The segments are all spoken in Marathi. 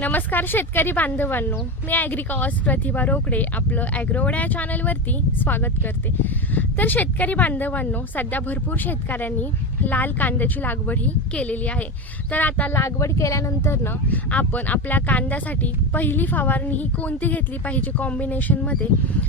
नमस्कार शेतकरी बांधवांनो, मी ॲग्रिकॉस प्रतिभा रोकडे आपलं ॲग्रोवड या चॅनलवरती स्वागत करते। तर शेतकरी बांधवांनो, सध्या भरपूर शेतकऱ्यांनी लाल कांद्याची लागवड ही केलेली आहे। तर आता लागवड केल्यानंतर आपण आपल्या कांद्यासाठी पहिली फवारणी ही कोणती घेतली पाहिजे कॉम्बिनेशनमध्ये,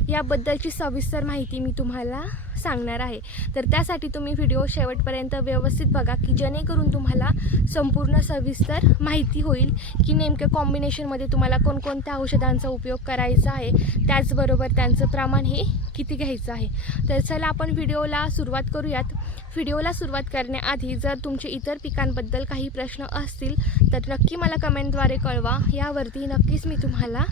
याबद्दलची सविस्तर माहिती मी तुम्हाला सांगणार आहे। तर त्यासाठी तुम्ही व्हिडिओ शेवटपर्यंत व्यवस्थित बघा की जेणेकरून तुम्हाला संपूर्ण सविस्तर माहिती होईल की नेमके कॉम्बिनेशनमध्ये तुम्हाला कोणकोणत्या औषधांचा उपयोग करायचा आहे, त्याचबरोबर त्यांचं प्रमाण हे किती घ्यायचं आहे। तर चला आपण व्हिडिओला सुरुवात करूयात। व्हिडिओला सुरुवात करण्याआधी जर तुमचे इतर पिकांबद्दल काही प्रश्न असतील तर नक्की मला कमेंटद्वारे कळवा, यावरती नक्कीच मी तुम्हाला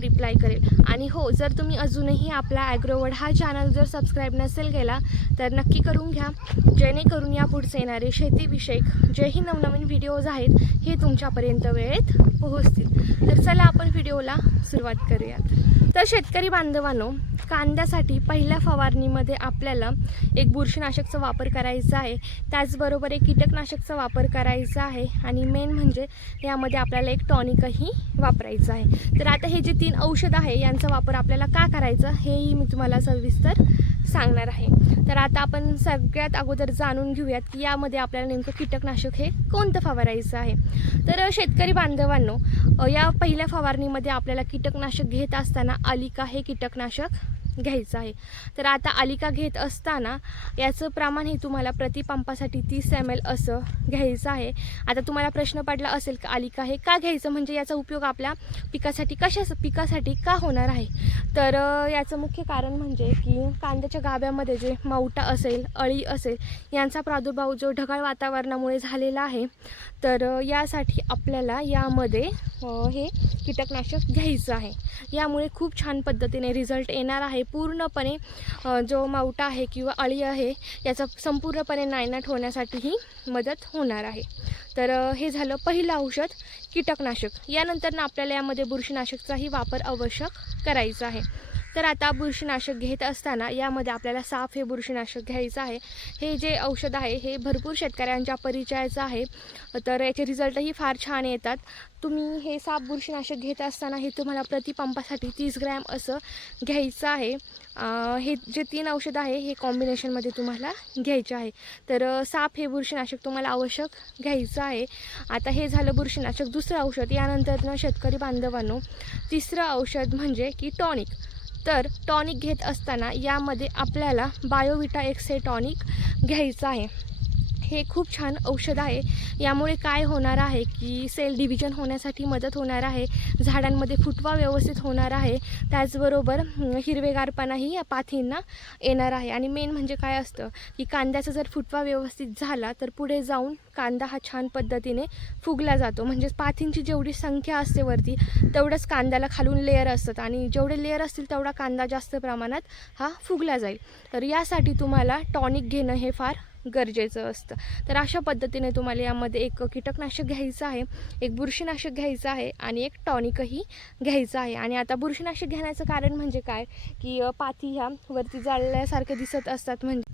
रिप्लाय करेल। आणि हो, जर तुम्ही अजूनही आपला ॲग्रोवड हा चॅनल जर सबस्क्राईब नसेल केला तर नक्की करून घ्या, जेणेकरून यापुढचे येणारे शेतीविषयक जेही नवनवीन व्हिडिओज आहेत हे तुमच्यापर्यंत वेळेत पोहोचतील। तर चला आपण व्हिडिओला सुरुवात करूयात। तर शेतकरी बांधवांनो, कांद्यासाठी पहिल्या फवारणीमध्ये आपल्याला एक बुरशीनाशकचा वापर करायचा आहे, त्याचबरोबर एक कीटकनाशकचा वापर करायचा आहे आणि मेन म्हणजे यामध्ये आपल्याला एक टॉनिकही वापरायचं आहे। तर आता हे जे 3 औषध आहे यांचा वापर आपल्याला का करायचा हेही मी तुम्हाला सविस्तर सांगणार आहे। तर आता आपण सगळ्यात अगोदर जाणून घेऊयात की यामध्ये आपल्याला नेमकं कीटकनाशक हे कोणतं फवारायचं आहे। तर शेतकरी बांधवांनो, या पहिल्या फवारणीमध्ये आपल्याला कीटकनाशक घेत असताना अलिका हे कीटकनाशक घ्यायचं आहे। तर आता अलिका घेत असताना याचं प्रमाण हे तुम्हाला प्रतिपंपासाठी 30 ml असं घ्यायचं आहे। आता तुम्हाला प्रश्न पडला असेल की अलिका हे का घ्यायचं, म्हणजे याचा उपयोग आपल्या पिकासाठी का होणार आहे। तर याचं मुख्य कारण म्हणजे की कांद्याच्या गाभ्यामध्ये जे मावटा असेल, अळी असेल यांचा प्रादुर्भाव जो ढगाळ वातावरणामुळे झालेला आहे, तर यासाठी आपल्याला यामध्ये हे कीटकनाशक घ्यायचं आहे। यामुळे खूप छान पद्धतीने रिझल्ट येणार आहे। पूर्णपणे जो मावटा आहे किंवा अळी आहे याचा संपूर्णपणे नायनाट होण्यासाठीही मदत होणार आहे। तर हे झालं पहिलं औषध कीटकनाशक। यानंतर आपल्याला यामध्ये बुरशीनाशकचाही वापर आवश्यक करायचा आहे। तर आता बुरशीनाशक घेत असताना यामध्ये आपल्याला साफ हे बुरशीनाशक घ्यायचं आहे। हे जे औषध आहे हे भरपूर शेतकऱ्यांच्या परिचयाचं आहे, तर याचे रिझल्टही फार छान येतात। तुम्ही हे साफ बुरशीनाशक घेत असताना हे तुम्हाला प्रतिपंपासाठी 30 ग्रॅम असं घ्यायचं आहे। हे जे 3 औषध आहे हे कॉम्बिनेशनमध्ये तुम्हाला घ्यायचे आहे। तर साफ हे बुरशीनाशक तुम्हाला आवश्यक घ्यायचं आहे। आता हे झालं बुरशीनाशक, दुसरं औषध। यानंतर शेतकरी बांधवांनो, तिसरं औषध म्हणजे की टॉनिक। तर टॉनिक घेत असताना यामध्ये आपल्याला बायोविटा एक्स हे टॉनिक घ्यायचं आहे। हे खूप छान औषध आहे। यामुळे काय होणार आहे की सेल डिव्हिजन होण्यासाठी मदत होणार आहे, झाडांमध्ये फुटवा व्यवस्थित होणार आहे, त्याचबरोबर हिरवेगारपणाही या पाथींना येणार आहे। आणि मेन म्हणजे काय असतं की कांद्याचा जर फुटवा व्यवस्थित झाला तर पुढे जाऊन कांदा हा छान पद्धतीने फुगला जातो। म्हणजे पाथींची जेवढी संख्या असते वरती तेवढंच कांद्याला खालून लेअर असतात आणि जेवढे लेअर असतील तेवढा कांदा जास्त प्रमाणात हा फुगला जाईल। तर यासाठी तुम्हाला टॉनिक घेणं हे फार गरजेचं असतं। तर अशा पद्धतीने तुम्हाला यामध्ये एक कीटकनाशक घ्यायचं आहे, एक बुरशीनाशक घ्यायचं आहे आणि एक टॉनिकही घ्यायचं आहे। आणि आता बुरशीनाशक घेण्याचं कारण म्हणजे काय की पाथी ह्या वरती जाळल्यासारखं दिसत असतात, म्हणजे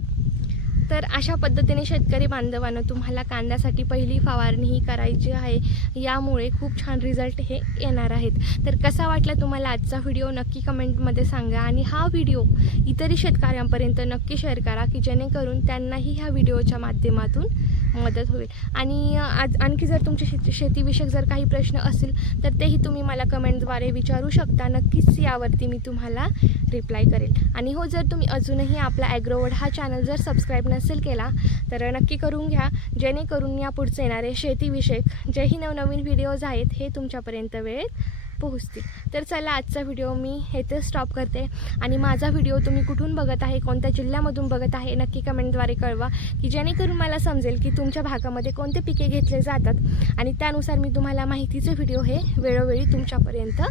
तर अशा पद्धतीने शेतकरी बांधवांना तुम्हाला कांद्यासाठी पहिली फवारणी ही करायची आहे। यामुळे खूप छान रिझल्ट हे येणार आहेत। तर कसा वाटला तुम्हाला आजचा व्हिडिओ नक्की कमेंटमध्ये सांगा आणि हा व्हिडिओ इतरही शेतकऱ्यांपर्यंत नक्की शेअर करा की जेणेकरून त्यांनाही ह्या व्हिडिओच्या माध्यमातून मदत होईल। आणि आणखी जर तुमचे शेतीविषयक जर काही प्रश्न असतील तर तेही तुम्ही मला कमेंटद्वारे विचारू शकता, नक्कीच यावरती मी तुम्हाला रिप्लाय करेल। आणि हो, जर तुम्ही अजूनही आपला ॲग्रोवड हा चॅनल जर सबस्क्राईब नसेल केला तर नक्की करून घ्या, जेणेकरून यापुढचे येणारे शेतीविषयक जेही नवनवीन व्हिडिओज आहेत हे तुमच्यापर्यंत वेळेत पोहोचतील। तर चला, आजचा व्हिडिओ मी येथे स्टॉप करते। आणि माझा व्हिडिओ तुम्ही कुठून बघत आहे, कोणत्या जिल्ह्यामधून बघत आहे, नक्की कमेंटद्वारे कळवा की जेणेकरून मला समजेल की तुमच्या भागामध्ये कोणते पिके घेतले जातात आणि त्यानुसार मी तुम्हाला माहितीचे व्हिडिओ हे वेळोवेळी तुमच्यापर्यंत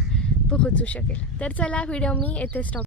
पोहोचू शकेल। तर चला, व्हिडिओ मी येथे स्टॉप